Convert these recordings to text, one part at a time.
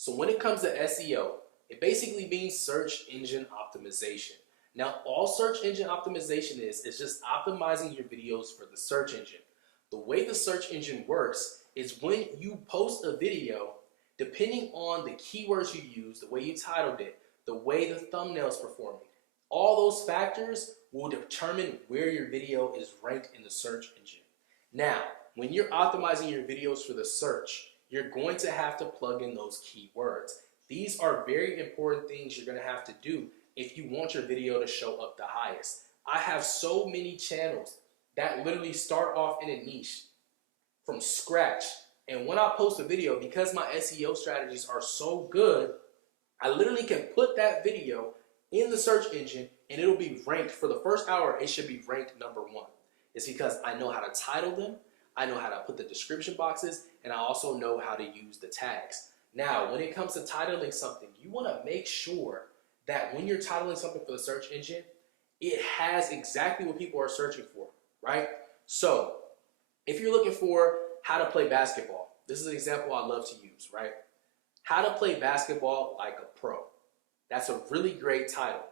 So when it comes to SEO, it basically means search engine optimization. Now, all search engine optimization is just optimizing your videos for the search engine. The way the search engine works is when you post a video, depending on the keywords you use, the way you titled it, the way the thumbnail is performing, all those factors will determine where your video is ranked in the search engine. Now, when you're optimizing your videos for the search, you're going to have to plug in those keywords. These are very important things you're going to have to do if you want your video to show up the highest. I have so many channels that literally start off in a niche from scratch. And when I post a video, because my SEO strategies are so good, I literally can put that video in the search engine and it'll be ranked for the first hour. It should be ranked #1. It's because I know how to title them, I know how to put the description boxes, and I also know how to use the tags. Now, when it comes to titling something, you want to make sure that when you're titling something for the search engine, it has exactly what people are searching for, right? So, if you're looking for how to play basketball, this is an example I love to use, right? How to play basketball like a pro. That's a really great title.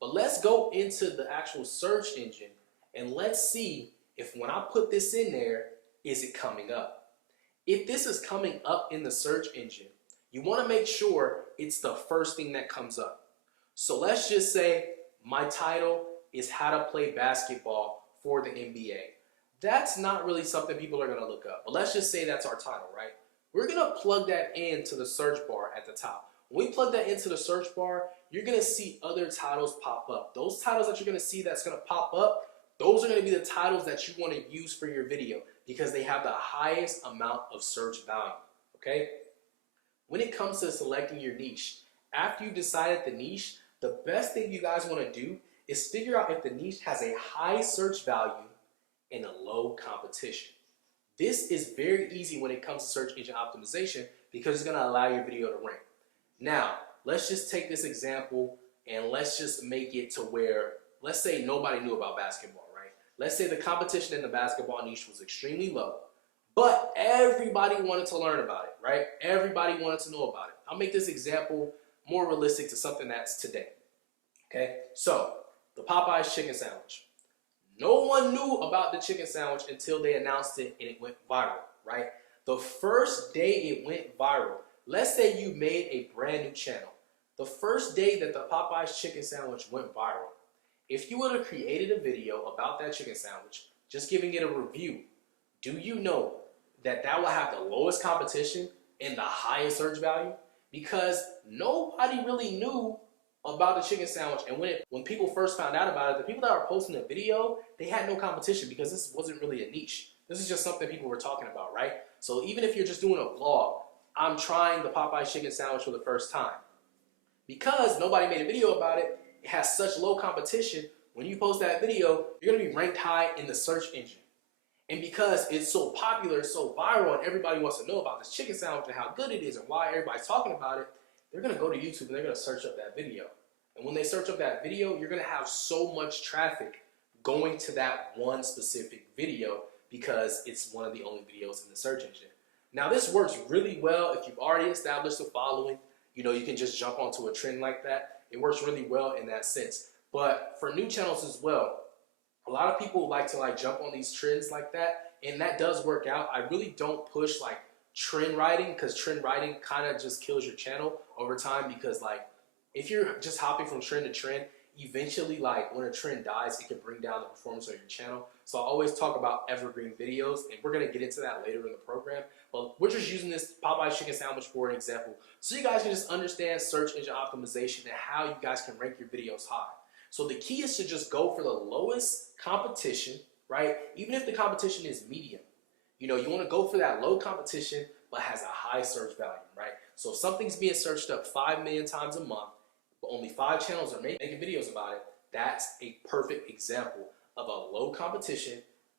But let's go into the actual search engine and let's see if when I put this in there, is it coming up? If this is coming up in the search engine, you want to make sure it's the first thing that comes up. So let's just say my title is how to play basketball for the NBA. That's not really something people are going to look up. But let's just say that's our title, right? We're going to plug that into the search bar at the top. When we plug that into the search bar, you're going to see other titles pop up. Those titles that you're going to see that's going to pop up, those are going to be the titles that you want to use for your video because they have the highest amount of search value, okay? When it comes to selecting your niche, after you've decided the niche, the best thing you guys want to do is figure out if the niche has a high search value and a low competition. This is very easy when it comes to search engine optimization because it's going to allow your video to rank. Now, let's just take this example and let's just make it to where, let's say nobody knew about basketball, right? Let's say the competition in the basketball niche was extremely low, but everybody wanted to learn about it, right? Everybody wanted to know about it. I'll make this example more realistic to something that's today, okay? So, the Popeyes chicken sandwich. No one knew about the chicken sandwich until they announced it and it went viral, right? The first day it went viral, let's say you made a brand new channel. The first day that the Popeyes chicken sandwich went viral, if you would have created a video about that chicken sandwich, just giving it a review, do you know that that will have the lowest competition and the highest search value? Because nobody really knew about the chicken sandwich, and when people first found out about it, the people that were posting the video, they had no competition because this wasn't really a niche. This is just something people were talking about, right? So even if you're just doing a vlog, I'm trying the Popeyes chicken sandwich for the first time. Because nobody made a video about it, it has such low competition, when you post that video, you're gonna be ranked high in the search engine. And because it's so popular, it's so viral, and everybody wants to know about this chicken sandwich and how good it is and why everybody's talking about it, they're gonna go to YouTube and they're gonna search up that video. And when they search up that video, you're gonna have so much traffic going to that one specific video because it's one of the only videos in the search engine. Now this works really well if you've already established a following. You know, you can just jump onto a trend like that. It works really well in that sense. But for new channels as well, a lot of people like to jump on these trends like that, and that does work out. I really don't push trend writing because trend writing kind of just kills your channel over time because if you're just hopping from trend to trend, eventually when a trend dies, it can bring down the performance of your channel. So I always talk about evergreen videos, and we're going to get into that later in the program. But we're just using this Popeyes chicken sandwich for an example so you guys can just understand search engine optimization and how you guys can rank your videos high. So the key is to just go for the lowest competition, right? Even if the competition is medium. You know, you want to go for that low competition but has a high search value, right? So if something's being searched up 5 million times a month, but only 5 channels are making videos about it, that's a perfect example of a low competition,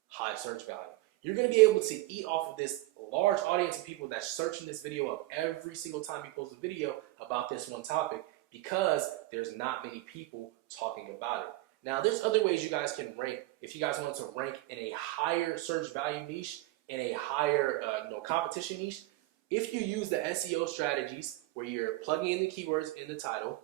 high search value. You're going to be able to eat off of this large audience of people that's searching this video up every single time you post a video about this one topic because there's not many people talking about it. Now, there's other ways you guys can rank. If you guys want to rank in a higher search value niche, in a higher competition niche, If you use the SEO strategies where you're plugging in the keywords in the title,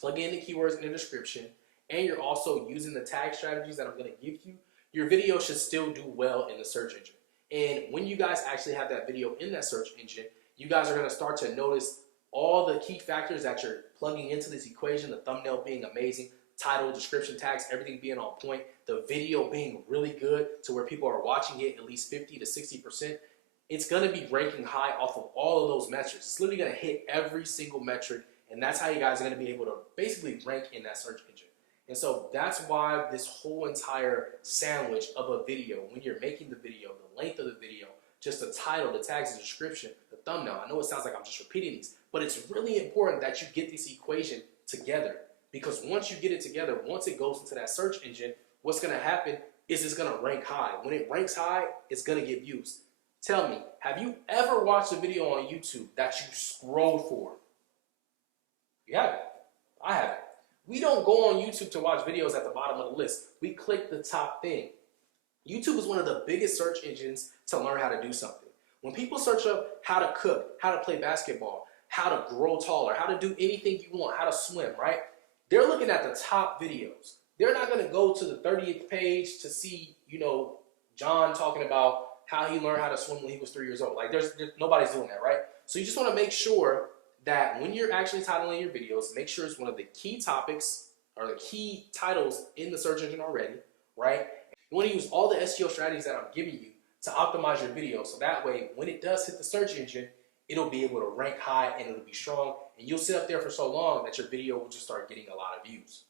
plugging in the keywords in the description, and you're also using the tag strategies that I'm going to give you, your video should still do well in the search engine. And when you guys actually have that video in that search engine, you guys are going to start to notice all the key factors that you're plugging into this equation, the thumbnail being amazing, title, description, tags, everything being on point, the video being really good to where people are watching it at least 50 to 60%. It's going to be ranking high off of all of those metrics. It's literally going to hit every single metric, and that's how you guys are going to be able to basically rank in that search engine. And so that's why this whole entire sandwich of a video, when you're making the video, the length of the video, just the title, the tags, the description, the thumbnail. I know it sounds like I'm just repeating these, but it's really important that you get this equation together, because once you get it together, once it goes into that search engine, what's going to happen is it's going to rank high. When it ranks high, it's going to get views. Tell me, have you ever watched a video on YouTube that you scrolled for? You haven't. I haven't. We don't go on YouTube to watch videos at the bottom of the list. We click the top thing. YouTube is one of the biggest search engines to learn how to do something. When people search up how to cook, how to play basketball, how to grow taller, how to do anything you want, how to swim, right? They're looking at the top videos. They're not going to go to the 30th page to see, John talking about how he learned how to swim when he was 3 years old. Like, there's nobody's doing that, right? So you just want to make sure that when you're actually titling your videos, make sure it's one of the key topics or the key titles in the search engine already, right? You want to use all the SEO strategies that I'm giving you to optimize your video, so that way when it does hit the search engine, it'll be able to rank high and it'll be strong, and you'll sit up there for so long that your video will just start getting a lot of views.